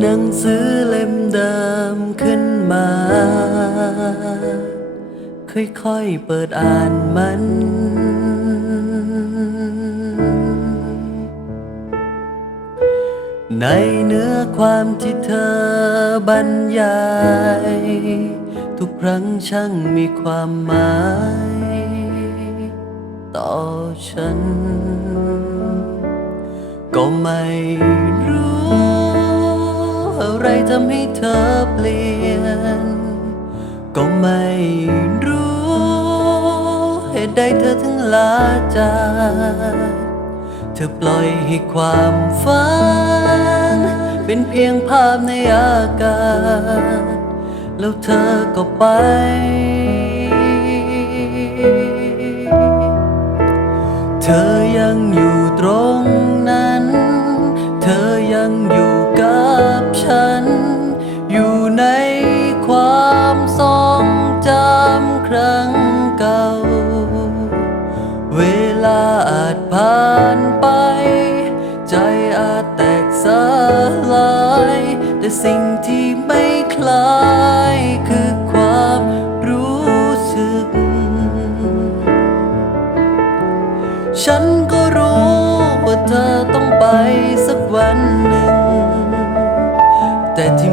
หนังสือเล่มเดิมขึ้นมา ค่อยๆเปิดอ่านมัน ในเนื้อความที่เธอบรรยาย ทุกครั้งช่างมีความหมาย ต่อฉัน ก็ไม่ อะไรทำให้เธอเปลี่ยน ก็ไม่รู้ เหตุใดเธอถึงลาจากเธอปล่อยให้ความฝัน เป็นเพียงภาพในอากาศ แล้วเธอก็ไป เธอยังอยู่ตรง ผ่านไป ใจอาจแตกสลาย แต่สิ่งที่ไม่คลายคือความรู้สึก ฉันก็รู้ว่าเธอต้องไปสักวันหนึ่ง แต่ที่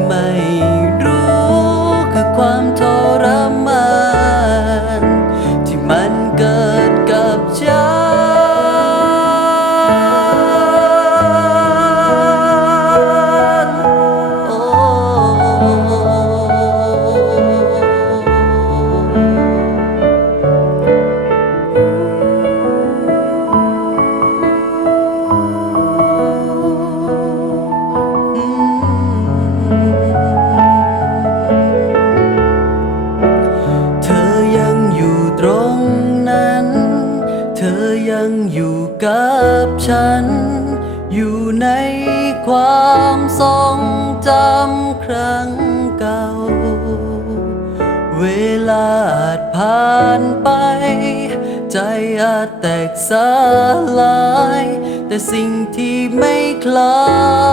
ยังอยู่กับฉัน อยู่ในความทรงจำครั้งเก่า เวลาอาจผ่านไป ใจอาจแตกสลาย แต่สิ่งที่ไม่คลาย